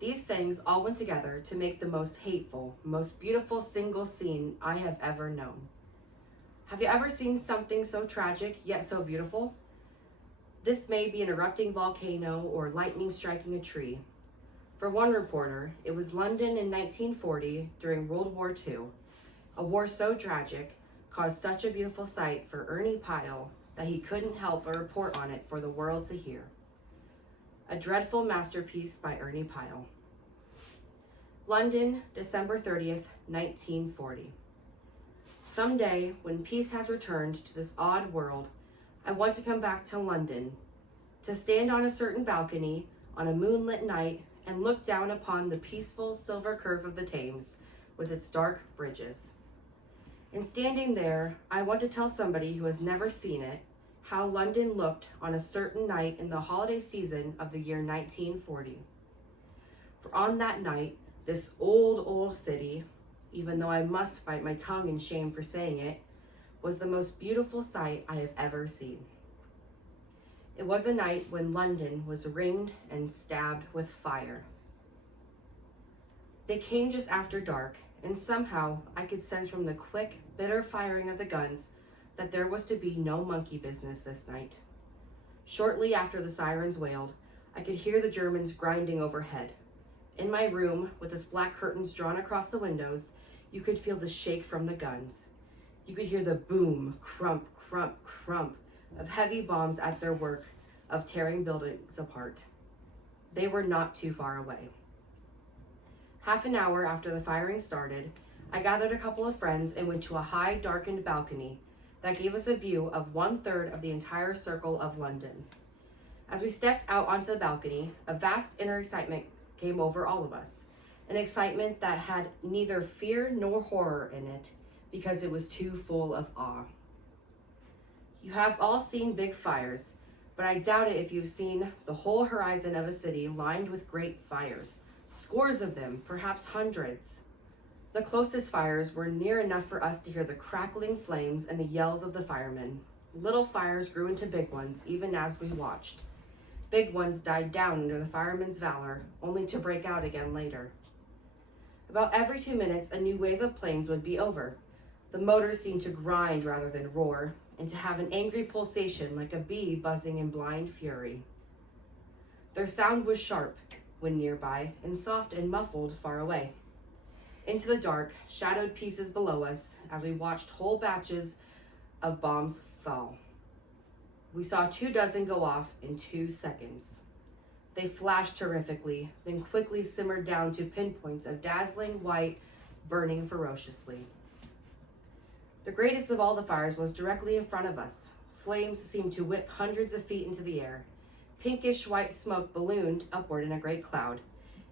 These things all went together to make the most hateful, most beautiful single scene I have ever known. Have you ever seen something so tragic yet so beautiful? This may be an erupting volcano or lightning striking a tree. For one reporter, it was London in 1940 during World War II. A war so tragic caused such a beautiful sight for Ernie Pyle that he couldn't help but report on it for the world to hear. A dreadful masterpiece by Ernie Pyle. London, December 30th, 1940. Someday, when peace has returned to this odd world, I want to come back to London, to stand on a certain balcony on a moonlit night and look down upon the peaceful silver curve of the Thames with its dark bridges. In standing there, I want to tell somebody who has never seen it how London looked on a certain night in the holiday season of the year 1940. For on that night, this old city, even though I must bite my tongue in shame for saying it, was the most beautiful sight I have ever seen. It was a night when London was ringed and stabbed with fire. They came just after dark, and somehow I could sense from the quick, bitter firing of the guns that there was to be no monkey business this night. Shortly after the sirens wailed, I could hear the Germans grinding overhead. In my room, with its black curtains drawn across the windows, you could feel the shake from the guns. You could hear the boom, crump, crump, crump of heavy bombs at their work of tearing buildings apart. They were not too far away. Half an hour after the firing started, I gathered a couple of friends and went to a high, darkened balcony that gave us a view of 1/3 of the entire circle of London. As we stepped out onto the balcony, a vast inner excitement came over all of us, an excitement that had neither fear nor horror in it because it was too full of awe. You have all seen big fires, but I doubt it if you've seen the whole horizon of a city lined with great fires, scores of them, perhaps hundreds. The closest fires were near enough for us to hear the crackling flames and the yells of the firemen. Little fires grew into big ones even as we watched. Big ones died down under the firemen's valor, only to break out again later. About every 2 minutes, a new wave of planes would be over. The motors seemed to grind rather than roar, and to have an angry pulsation like a bee buzzing in blind fury. Their sound was sharp when nearby, and soft and muffled far away. Into the dark, shadowed pieces below us as we watched whole batches of bombs fall. We saw 24 go off in 2 seconds. They flashed terrifically, then quickly simmered down to pinpoints of dazzling white, burning ferociously. The greatest of all the fires was directly in front of us. Flames seemed to whip hundreds of feet into the air. Pinkish white smoke ballooned upward in a great cloud,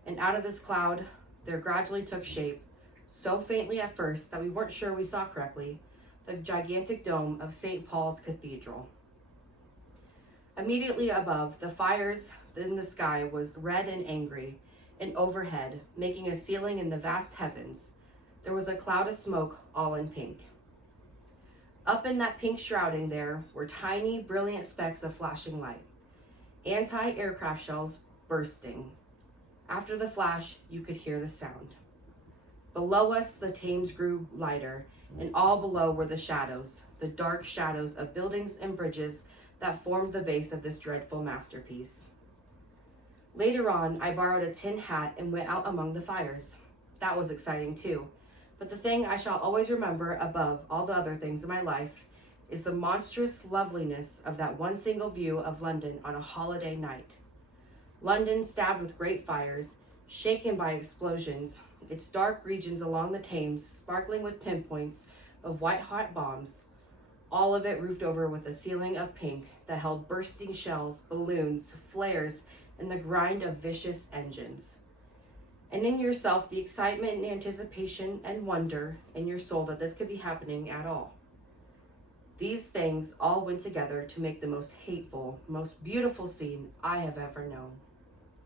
and out of this cloud there gradually took shape, so faintly at first that we weren't sure we saw correctly, the gigantic dome of St. Paul's Cathedral. Immediately above, the fires in the sky was red and angry, and overhead, making a ceiling in the vast heavens, there was a cloud of smoke all in pink. Up in that pink shrouding there were tiny, brilliant specks of flashing light, anti-aircraft shells bursting. After the flash, you could hear the sound. Below us, the Thames grew lighter, and all below were the shadows, the dark shadows of buildings and bridges that formed the base of this dreadful masterpiece. Later on, I borrowed a tin hat and went out among the fires. That was exciting too, but the thing I shall always remember above all the other things in my life is the monstrous loveliness of that one single view of London on a holiday night. London stabbed with great fires, shaken by explosions, its dark regions along the Thames sparkling with pinpoints of white-hot bombs, all of it roofed over with a ceiling of pink that held bursting shells, balloons, flares, and the grind of vicious engines. And in yourself, the excitement and anticipation and wonder in your soul that this could be happening at all. These things all went together to make the most hateful, most beautiful scene I have ever known.